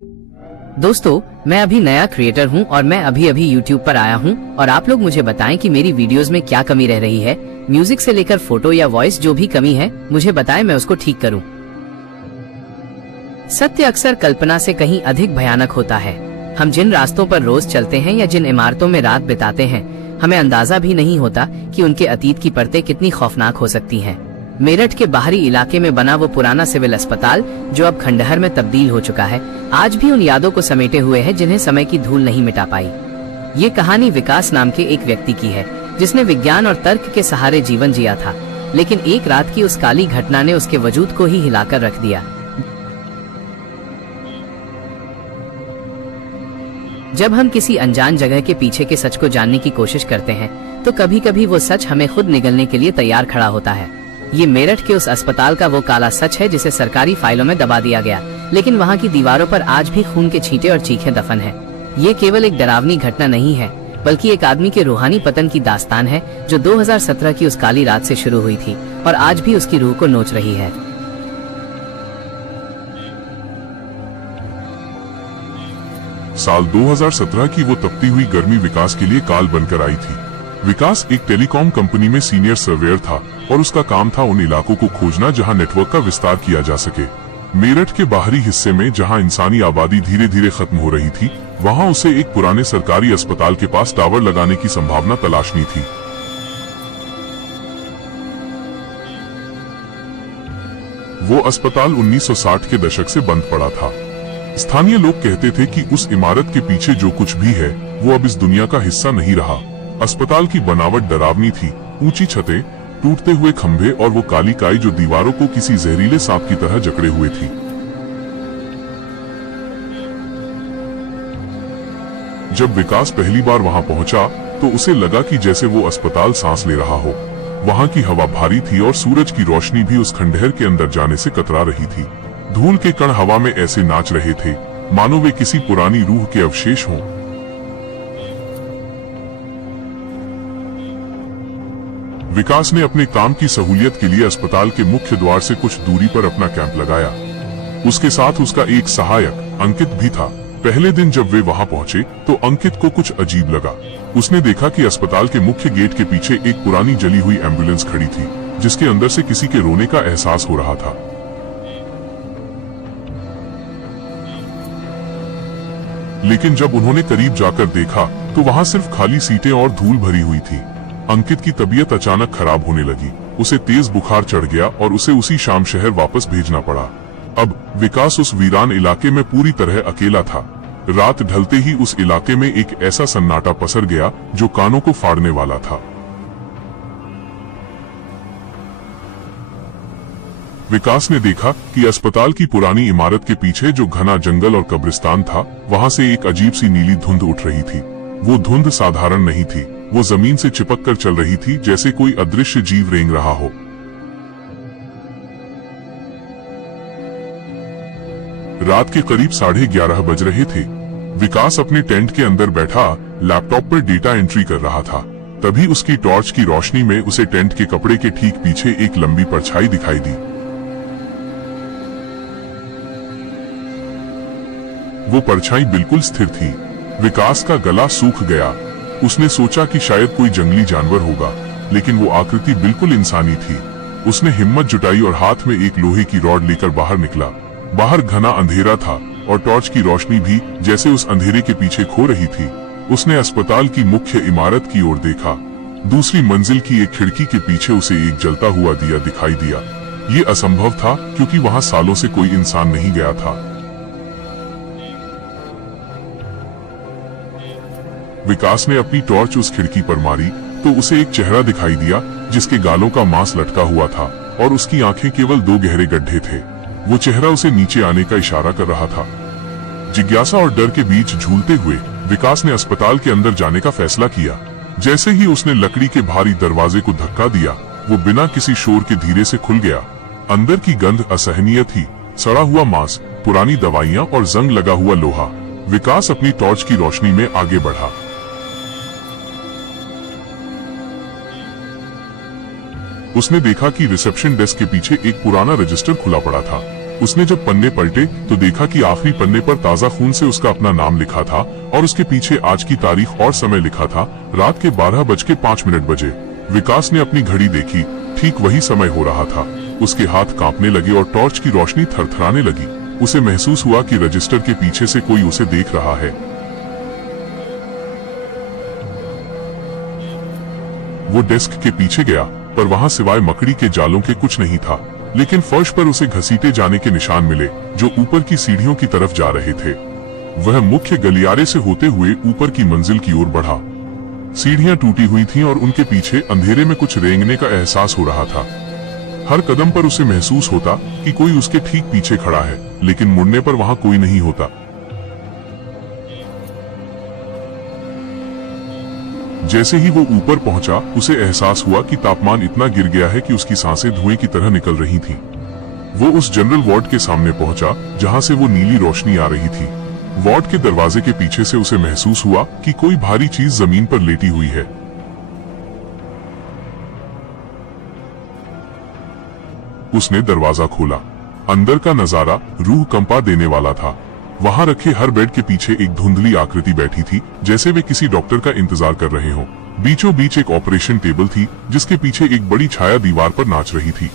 दोस्तों, मैं अभी नया क्रिएटर हूं और मैं अभी यूट्यूब पर आया हूं और आप लोग मुझे बताएं कि मेरी वीडियोस में क्या कमी रह रही है। म्यूजिक से लेकर फोटो या वॉइस जो भी कमी है मुझे बताएं, मैं उसको ठीक करूं। सत्य अक्सर कल्पना से कहीं अधिक भयानक होता है। हम जिन रास्तों पर रोज चलते हैं या जिन इमारतों में रात बिताते हैं, हमें अंदाजा भी नहीं होता कि उनके अतीत की परतें कितनी खौफनाक हो सकती हैं। मेरठ के बाहरी इलाके में बना वो पुराना सिविल अस्पताल जो अब खंडहर में तब्दील हो चुका है, आज भी उन यादों को समेटे हुए है जिन्हें समय की धूल नहीं मिटा पाई। ये कहानी विकास नाम के एक व्यक्ति की है जिसने विज्ञान और तर्क के सहारे जीवन जिया था, लेकिन एक रात की उस काली घटना ने उसके वजूद को ही हिलाकर रख दिया। जब हम किसी अनजान जगह के पीछे के सच को जानने की कोशिश करते हैं तो कभी कभी वो सच हमें खुद निगलने के लिए तैयार खड़ा होता है। ये मेरठ के उस अस्पताल का वो काला सच है जिसे सरकारी फाइलों में दबा दिया गया, लेकिन वहाँ की दीवारों पर आज भी खून के छींटे और चीखें दफन है। ये केवल एक डरावनी घटना नहीं है, बल्कि एक आदमी के रूहानी पतन की दास्तान है जो 2017 की उस काली रात से शुरू हुई थी और आज भी उसकी रूह को नोच रही है। साल 2017 की वो तपती हुई गर्मी विकास के लिए काल बनकर आई थी। विकास एक टेलीकॉम कंपनी में सीनियर सर्वेयर था और उसका काम था उन इलाकों को खोजना जहां नेटवर्क का विस्तार किया जा सके। मेरठ के बाहरी हिस्से में जहां इंसानी आबादी धीरे धीरे खत्म हो रही थी, वहां उसे एक पुराने सरकारी अस्पताल के पास टावर लगाने की संभावना तलाशनी थी। वो अस्पताल 1960 के दशक से बंद पड़ा था। स्थानीय लोग कहते थे कि उस इमारत के पीछे जो कुछ भी है वो अब इस दुनिया का हिस्सा नहीं रहा। अस्पताल की बनावट डरावनी थी, ऊंची छतें, टूटते हुए खंभे और वो काली काई जो दीवारों को किसी जहरीले सांप की तरह जकड़े हुए थी। जब विकास पहली बार वहां पहुंचा तो उसे लगा कि जैसे वो अस्पताल सांस ले रहा हो। वहां की हवा भारी थी और सूरज की रोशनी भी उस खंडहर के अंदर जाने से कतरा रही थी। धूल के कण हवा में ऐसे नाच रहे थे मानो वे किसी पुरानी रूह के अवशेष हों। विकास ने अपने काम की सहूलियत के लिए अस्पताल के मुख्य द्वार से कुछ दूरी पर अपना कैंप लगाया। उसके साथ उसका एक सहायक अंकित भी था। पहले दिन जब वे वहां पहुंचे तो अंकित को कुछ अजीब लगा। उसने देखा कि अस्पताल के मुख्य गेट के पीछे एक पुरानी जली हुई एम्बुलेंस खड़ी थी जिसके अंदर से किसी के रोने का एहसास हो रहा था। लेकिन जब उन्होंने करीब जाकर देखा तो वहां सिर्फ खाली सीटें और धूल भरी हुई थी। अंकित की तबीयत अचानक खराब होने लगी। उसे तेज बुखार चढ़ गया और उसे उसी शाम शहर वापस भेजना पड़ा। अब विकास उस वीरान इलाके में पूरी तरह अकेला था। रात ढलते ही उस इलाके में एक ऐसा सन्नाटा पसर गया जो कानों को फाड़ने वाला था। विकास ने देखा कि अस्पताल की पुरानी इमारत के पीछे जो घना जंगल और कब्रिस्तान था, वहां से एक अजीब सी नीली धुंध उठ रही थी। वो धुंध साधारण नहीं थी, वो जमीन से चिपक कर चल रही थी जैसे कोई अदृश्य जीव रेंग रहा हो। रात के करीब 11:30 बज रहे थे। विकास अपने टेंट के अंदर बैठा लैपटॉप पर डेटा एंट्री कर रहा था। तभी उसकी टॉर्च की रोशनी में उसे टेंट के कपड़े के ठीक पीछे एक लंबी परछाई दिखाई दी। वो परछाई बिल्कुल स्थिर थी। विकास का गला सूख गया। उसने सोचा कि शायद कोई जंगली जानवर होगा, लेकिन वो आकृति बिल्कुल इंसानी थी। उसने हिम्मत जुटाई और हाथ में एक लोहे की रॉड लेकर बाहर निकला। बाहर घना अंधेरा था और टॉर्च की रोशनी भी जैसे उस अंधेरे के पीछे खो रही थी। उसने अस्पताल की मुख्य इमारत की ओर देखा। दूसरी मंजिल की एक खिड़की के पीछे उसे एक जलता हुआ दिया दिखाई दिया। ये असंभव था क्योंकि वहां सालों से कोई इंसान नहीं गया था। विकास ने अपनी टॉर्च उस खिड़की पर मारी तो उसे एक चेहरा दिखाई दिया जिसके गालों का मांस लटका हुआ था और उसकी आंखें केवल 2 गहरे गड्ढे थे। वो चेहरा उसे नीचे आने का इशारा कर रहा था। जिज्ञासा और डर के बीच झूलते हुए विकास ने अस्पताल के अंदर जाने का फैसला किया। जैसे ही उसने लकड़ी के भारी दरवाजे को धक्का दिया, वो बिना किसी शोर के धीरे से खुल गया। अंदर की गंध असहनीय थी, सड़ा हुआ मांस, पुरानी दवाइयां और जंग लगा हुआ लोहा। विकास अपनी टॉर्च की रोशनी में आगे बढ़ा। उसने देखा कि रिसेप्शन डेस्क के पीछे एक पुराना रजिस्टर खुला पड़ा था। उसने जब पन्ने पलटे तो देखा कि आखिरी पन्ने पर ताज़ा खून से उसका अपना नाम लिखा था और उसके पीछे आज की तारीख और समय लिखा था, रात के 12:05 बजे। विकास ने अपनी घड़ी देखी, ठीक वही समय हो रहा था। उसके हाथ कांपने लगे और टॉर्च की रोशनी थरथराने लगी। उसे महसूस हुआ कि रजिस्टर के पीछे से कोई उसे देख रहा है। वो डेस्क के पीछे गया, पर वहां सिवाय मकड़ी के जालों के कुछ नहीं था। लेकिन फर्श पर उसे घसीटे जाने के निशान मिले, जो ऊपर की सीढ़ियों की तरफ जा रहे थे। वह मुख्य गलियारे से होते हुए ऊपर की मंजिल की ओर बढ़ा। सीढ़ियां टूटी हुई थीं और उनके पीछे अंधेरे में कुछ रेंगने का एहसास हो रहा था। हर कदम पर उसे महसूस होता कि कोई उसके ठीक पीछे खड़ा है, लेकिन मुड़ने पर वहां कोई नहीं होता। जैसे ही वो ऊपर पहुंचा, उसे एहसास हुआ कि तापमान इतना गिर गया है कि उसकी सांसें धुएं की तरह निकल रही थीं। वो उस जनरल वार्ड के सामने पहुंचा, जहां से वो नीली रोशनी आ रही थी। वार्ड के दरवाजे के पीछे से उसे महसूस हुआ कि कोई भारी चीज जमीन पर लेटी हुई है। उसने दरवाजा खोला। अंदर का नजारा रूह कंपा देने वाला था। वहां रखे हर बेड के पीछे एक धुंधली आकृति बैठी थी, जैसे वे किसी डॉक्टर का इंतजार कर रहे हों। बीचों बीच एक ऑपरेशन टेबल थी, जिसके पीछे एक बड़ी छाया दीवार पर नाच रही थी।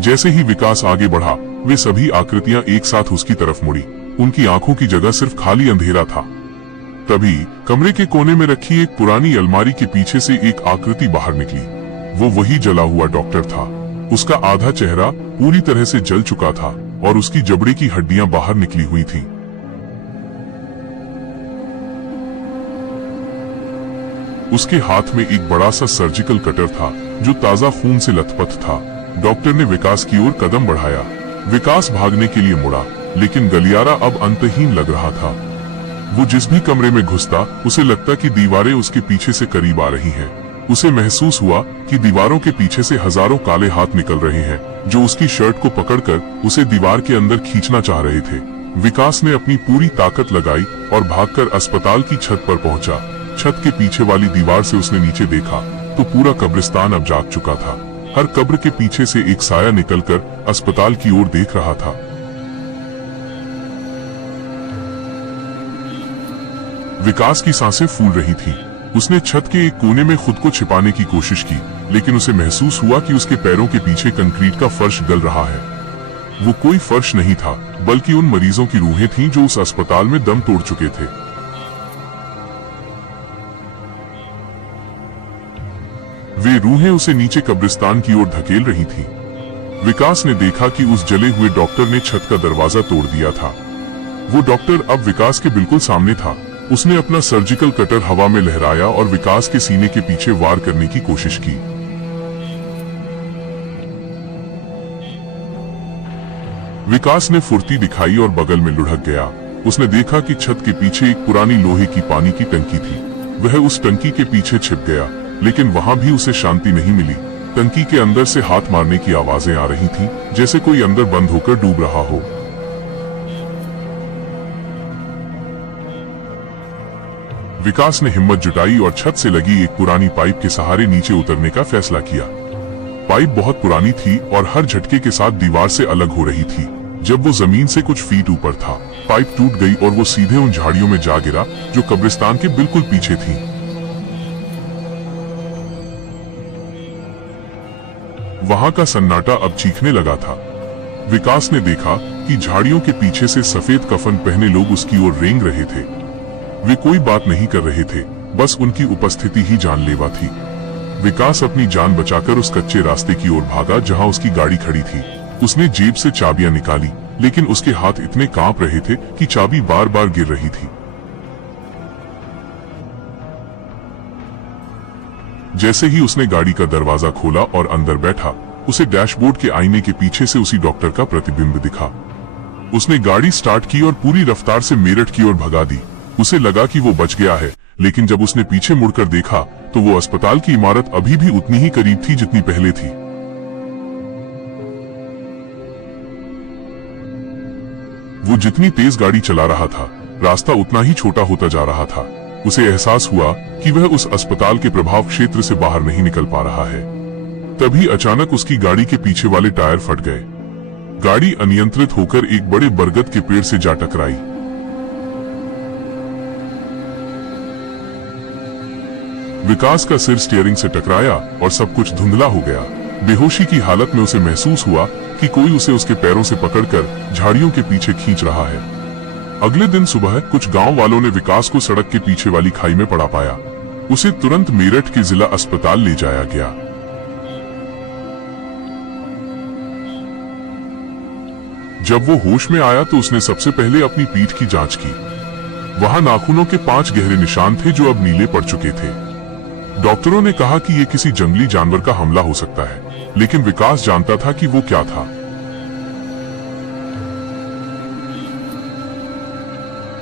जैसे ही विकास आगे बढ़ा, वे सभी आकृतियां एक साथ उसकी तरफ मुड़ी। उनकी आंखों की जगह सिर्फ खाली अंधेरा था। तभी कमरे के कोने में रखी एक पुरानी अलमारी के पीछे से एक आकृति बाहर निकली। वो वही जला हुआ डॉक्टर था। उसका आधा चेहरा पूरी तरह से जल चुका था और उसकी जबड़े की हड्डियां बाहर निकली हुई थीं। उसके हाथ में एक बड़ा सा सर्जिकल कटर था, जो ताजा खून से लथपथ था। डॉक्टर ने विकास की ओर कदम बढ़ाया। विकास भागने के लिए मुड़ा, लेकिन गलियारा अब अंतहीन लग रहा था। वो जिस भी कमरे में घुसता, उसे लगता कि दीवारें उसके पीछे से करीब आ रही हैं। उसे महसूस हुआ कि दीवारों के पीछे से हजारों काले हाथ निकल रहे हैं, जो उसकी शर्ट को पकड़कर उसे दीवार के अंदर खींचना चाह रहे थे। विकास ने अपनी पूरी ताकत लगाई और भागकर अस्पताल की छत पर पहुंचा। छत के पीछे वाली दीवार से उसने नीचे देखा तो पूरा कब्रिस्तान अब जाग चुका था। हर कब्र के पीछे से एक साया निकलकर अस्पताल की ओर देख रहा था। विकास की सांसें फूल रही थीं। उसने छत के एक कोने में खुद को छिपाने की कोशिश की, लेकिन उसे महसूस हुआ कि उसके पैरों के पीछे कंक्रीट का फर्श गल रहा है। वो कोई फर्श नहीं था, बल्कि उन मरीजों की रूहें थीं जो उस अस्पताल में दम तोड़ चुके थे। वे रूहें उसे नीचे कब्रिस्तान की ओर धकेल रही थीं। विकास ने देखा कि उस जले हुए डॉक्टर ने छत का दरवाजा तोड़ दिया था। वो डॉक्टर अब विकास के बिल्कुल सामने था। उसने अपना सर्जिकल कटर हवा में लहराया और विकास के सीने के पीछे वार करने की कोशिश की। विकास ने फुर्ती दिखाई और बगल में लुढ़क गया। उसने देखा कि छत के पीछे एक पुरानी लोहे की पानी की टंकी थी। वह उस टंकी के पीछे छिप गया, लेकिन वहां भी उसे शांति नहीं मिली। टंकी के अंदर से हाथ मारने की आवाजें आ रही थीं, जैसे कोई अंदर बंद होकर डूब रहा हो। विकास ने हिम्मत जुटाई और छत से लगी एक पुरानी पाइप के सहारे नीचे उतरने का फैसला किया। पाइप बहुत पुरानी थी और हर झटके के साथ दीवार से अलग हो रही थी। जब वो जमीन से कुछ फीट ऊपर था, पाइप टूट गई और वो सीधे उन झाड़ियों में जा गिरा जो कब्रिस्तान के बिल्कुल पीछे थी। वहां का सन्नाटा अब चीखने लगा था। विकास ने देखा कि झाड़ियों के पीछे से सफेद कफन पहने लोग उसकी ओर रेंग रहे थे। वे कोई बात नहीं कर रहे थे, बस उनकी उपस्थिति ही जानलेवा थी। विकास अपनी जान बचाकर उस कच्चे रास्ते की ओर भागा जहां उसकी गाड़ी खड़ी थी। उसने जेब से चाबियां निकाली, लेकिन उसके हाथ इतने कांप रहे थे कि चाबी बार बार गिर रही थी। जैसे ही उसने गाड़ी का दरवाजा खोला और अंदर बैठा, उसे डैशबोर्ड के आईने के पीछे से उसी डॉक्टर का प्रतिबिंब दिखा। उसने गाड़ी स्टार्ट की और पूरी रफ्तार से मेरठ की ओर भगा दी। उसे लगा कि वो बच गया है, लेकिन जब उसने पीछे मुड़कर देखा तो वो अस्पताल की इमारत अभी भी उतनी ही करीब थी जितनी पहले थी। वो जितनी तेज गाड़ी चला रहा था, रास्ता उतना ही छोटा होता जा रहा था। उसे एहसास हुआ कि वह उस अस्पताल के प्रभाव क्षेत्र से बाहर नहीं निकल पा रहा है। तभी अचानक उसकी गाड़ी के पीछे वाले टायर फट गए। गाड़ी अनियंत्रित होकर एक बड़े बरगद के पेड़ से जा टकराई। विकास का सिर स्टीयरिंग से टकराया और सब कुछ धुंधला हो गया। बेहोशी की हालत में उसे महसूस हुआ कि कोई उसे उसके पैरों से पकड़कर झाड़ियों के पीछे खींच रहा है। अगले दिन सुबह कुछ गांव वालों ने विकास को सड़क के पीछे वाली खाई में पड़ा पाया। उसे तुरंत मेरठ के जिला अस्पताल ले जाया गया। जब वो होश में आया तो उसने सबसे पहले अपनी पीठ की जांच की। वहां नाखूनों के 5 गहरे निशान थे जो अब नीले पड़ चुके थे। डॉक्टरों ने कहा कि ये किसी जंगली जानवर का हमला हो सकता है, लेकिन विकास जानता था कि वो क्या था।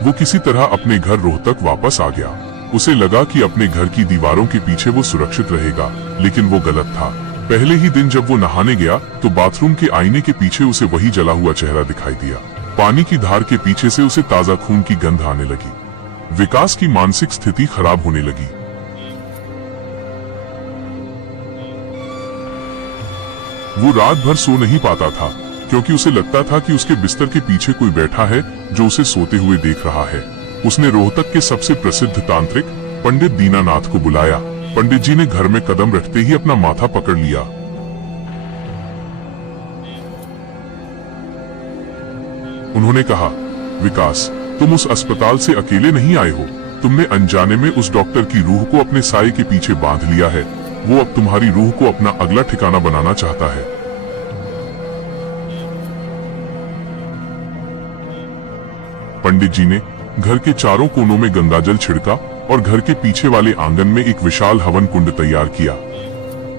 वो किसी तरह अपने घर रोहतक वापस आ गया। उसे लगा कि अपने घर की दीवारों के पीछे वो सुरक्षित रहेगा, लेकिन वो गलत था। पहले ही दिन जब वो नहाने गया तो बाथरूम के आईने के पीछे उसे वही जला हुआ चेहरा दिखाई दिया। पानी की धार के पीछे से उसे ताजा खून की गंध आने लगी। विकास की मानसिक स्थिति खराब होने लगी। वो रात भर सो नहीं पाता था, क्योंकि उसे लगता था कि उसके बिस्तर के पीछे कोई बैठा है जो उसे सोते हुए देख रहा है। उसने रोहतक के सबसे प्रसिद्ध तांत्रिक पंडित दीनानाथ को बुलाया। पंडित जी ने घर में कदम रखते ही अपना माथा पकड़ लिया। उन्होंने कहा, विकास, तुम उस अस्पताल से अकेले नहीं आए हो। तुमने अनजाने में उस डॉक्टर की रूह को अपने साये के पीछे बांध लिया है। वो अब तुम्हारी रूह को अपना अगला ठिकाना बनाना चाहता है। पंडित जी ने घर के चारों कोनों में गंगाजल छिड़का और घर के पीछे वाले आंगन में एक विशाल हवन कुंड तैयार किया।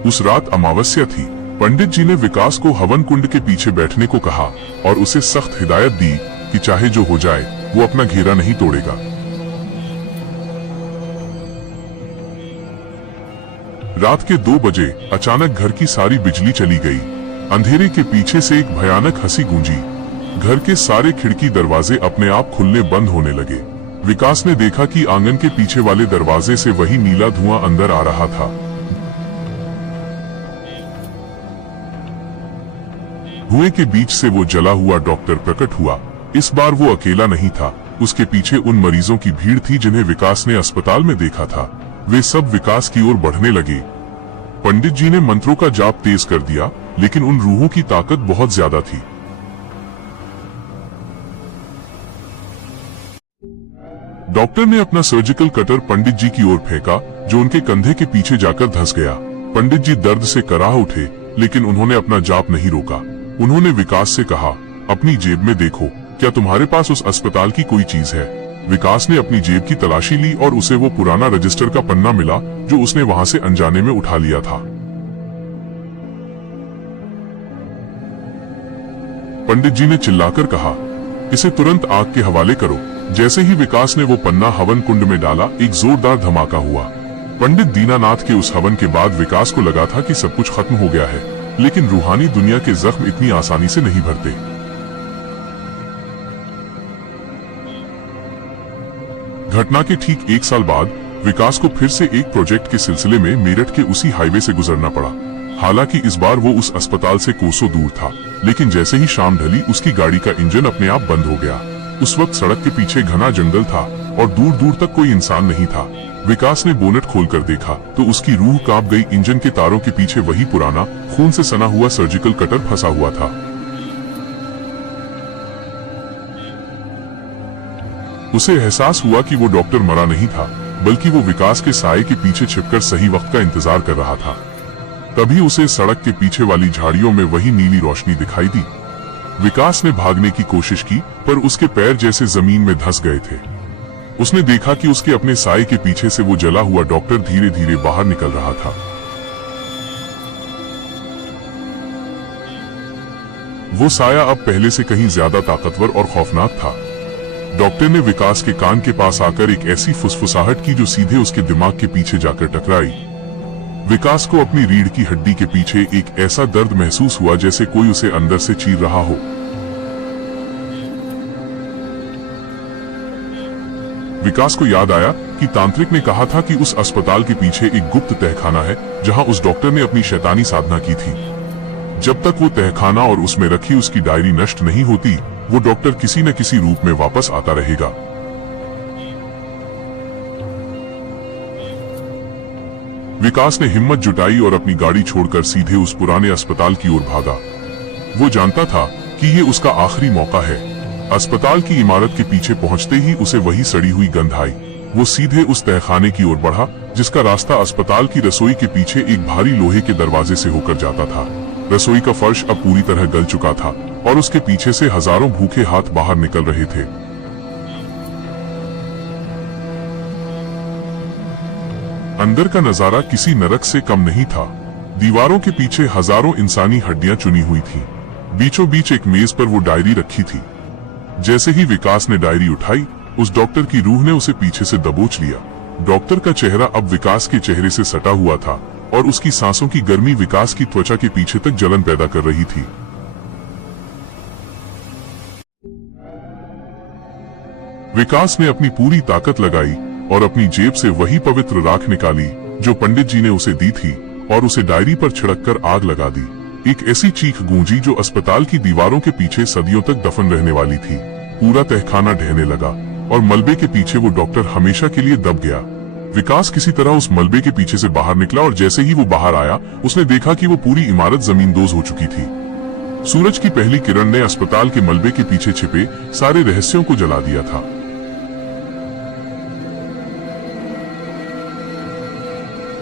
उस रात अमावस्या थी। पंडित जी ने विकास को हवन कुंड के पीछे बैठने को कहा और उसे सख्त हिदायत दी कि चाहे जो हो जाए वो अपना घेरा नहीं तोड़ेगा। रात के 2 बजे अचानक घर की सारी बिजली चली गई। अंधेरे के पीछे से एक भयानक हंसी गूंजी। घर के सारे खिड़की दरवाजे अपने आप खुलने बंद होने लगे। विकास ने देखा कि आंगन के पीछे वाले दरवाजे से वही नीला धुआं अंदर आ रहा था। धुएं के बीच से वो जला हुआ डॉक्टर प्रकट हुआ। इस बार वो अकेला नहीं था। उसके पीछे उन मरीजों की भीड़ थी जिन्हें विकास ने अस्पताल में देखा था। वे सब विकास की ओर बढ़ने लगे। पंडित जी ने मंत्रों का जाप तेज कर दिया, लेकिन उन रूहों की ताकत बहुत ज्यादा थी। डॉक्टर ने अपना सर्जिकल कटर पंडित जी की ओर फेंका, जो उनके कंधे के पीछे जाकर धंस गया। पंडित जी दर्द से कराह उठे, लेकिन उन्होंने अपना जाप नहीं रोका। उन्होंने विकास से कहा, अपनी जेब में देखो, क्या तुम्हारे पास उस अस्पताल की कोई चीज है? विकास ने अपनी जेब की तलाशी ली और उसे वो पुराना रजिस्टर का पन्ना मिला जो उसने वहां से अनजाने में उठा लिया था। पंडित जी ने चिल्लाकर कहा, इसे तुरंत आग के हवाले करो। जैसे ही विकास ने वो पन्ना हवन कुंड में डाला, एक जोरदार धमाका हुआ। पंडित दीनानाथ के उस हवन के बाद विकास को लगा था कि सब कुछ खत्म हो गया है, लेकिन रूहानी दुनिया के जख्म इतनी आसानी से नहीं भरते। घटना के ठीक 1 साल बाद विकास को फिर से एक प्रोजेक्ट के सिलसिले में मेरठ के उसी हाईवे से गुजरना पड़ा। हालांकि इस बार वो उस अस्पताल से कोसों दूर था, लेकिन जैसे ही शाम ढली उसकी गाड़ी का इंजन अपने आप बंद हो गया। उस वक्त सड़क के पीछे घना जंगल था और दूर दूर तक कोई इंसान नहीं था। विकास ने बोनेट खोलकर देखा तो उसकी रूह कांप गई। इंजन के तारों के पीछे वही पुराना खून से सना हुआ सर्जिकल कटर फंसा हुआ था। उसे एहसास हुआ कि वो डॉक्टर मरा नहीं था, बल्कि वो विकास के साये के पीछे छिपकर सही वक्त का इंतजार कर रहा था। तभी उसे सड़क के पीछे वाली झाड़ियों में वही नीली रोशनी दिखाई दी। विकास ने भागने की कोशिश की, पर उसके पैर जैसे जमीन में धंस गए थे। उसने देखा कि उसके अपने साये के पीछे से वो जला हुआ डॉक्टर धीरे धीरे बाहर निकल रहा था। वो साया अब पहले से कहीं ज्यादा ताकतवर और खौफनाक था। डॉक्टर ने विकास के कान के पास आकर एक ऐसी फुसफुसाहट की जो सीधे उसके दिमाग के पीछे जाकर टकराई। विकास को अपनी रीढ़ की हड्डी के पीछे एक ऐसा दर्द महसूस हुआ जैसे कोई उसे अंदर से चीर रहा हो। विकास को याद आया कि तांत्रिक ने कहा था कि उस अस्पताल के पीछे एक गुप्त तहखाना है जहां उस डॉक्टर ने अपनी शैतानी साधना की थी। जब तक वो तहखाना और उसमें रखी उसकी डायरी नष्ट नहीं होती, वो डॉक्टर किसी न किसी रूप में वापस आता रहेगा। विकास ने हिम्मत जुटाई और अपनी गाड़ी छोड़कर सीधे उस पुराने अस्पताल की ओर भागा। वो जानता था कि ये उसका आखिरी मौका है। अस्पताल की इमारत के पीछे पहुंचते ही उसे वही सड़ी हुई गंध आई। वो सीधे उस तहखाने की ओर बढ़ा जिसका रास्ता अस्पताल की रसोई के पीछे एक भारी लोहे के दरवाजे से होकर जाता था। रसोई का फर्श अब पूरी तरह गल चुका था और उसके पीछे से हजारों भूखे हाथ बाहर निकल रहे थे। अंदर का नजारा किसी नरक से कम नहीं था। दीवारों के पीछे हजारों इंसानी हड्डियां चुनी हुई थीं। बीचों बीच एक मेज पर वो डायरी रखी थी। जैसे ही विकास ने डायरी उठाई, उस डॉक्टर की रूह ने उसे पीछे से दबोच लिया। डॉक्टर का चेहरा अब विकास के चेहरे से सटा हुआ था और उसकी सांसों की गर्मी विकास की त्वचा के पीछे तक जलन पैदा कर रही थी। विकास ने अपनी पूरी ताकत लगाई और अपनी जेब से वही पवित्र राख निकाली जो पंडित जी ने उसे दी थी और उसे डायरी पर छिड़ककर आग लगा दी। एक ऐसी चीख गूंजी जो अस्पताल की दीवारों के पीछे सदियों तक दफन रहने वाली थी। पूरा तहखाना ढहने लगा और मलबे के पीछे वो डॉक्टर हमेशा के लिए दब गया। विकास किसी तरह उस मलबे के पीछे से बाहर निकला और जैसे ही वो बाहर आया, उसने देखा कि वो पूरी इमारत जमींदोज हो चुकी थी। सूरज की पहली किरण ने अस्पताल के मलबे के पीछे छिपे सारे रहस्यों को जला दिया था।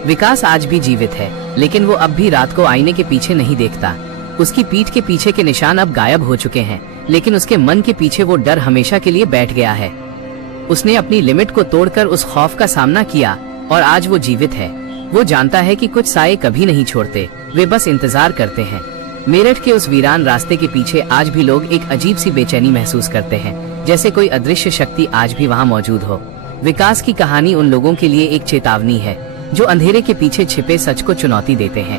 विकास आज भी जीवित है, लेकिन वो अब भी रात को आईने के पीछे नहीं देखता। उसकी पीठ के पीछे के निशान अब गायब हो चुके हैं, लेकिन उसके मन के पीछे वो डर हमेशा के लिए बैठ गया है। उसने अपनी लिमिट को तोड़कर उस खौफ का सामना किया और आज वो जीवित है। वो जानता है कि कुछ साये कभी नहीं छोड़ते, वे बस इंतजार करते हैं। मेरठ के उस वीरान रास्ते के पीछे आज भी लोग एक अजीब सी बेचैनी महसूस करते हैं, जैसे कोई अदृश्य शक्ति आज भी वहाँ मौजूद हो। विकास की कहानी उन लोगों के लिए एक चेतावनी है जो अंधेरे के पीछे छिपे सच को चुनौती देते हैं।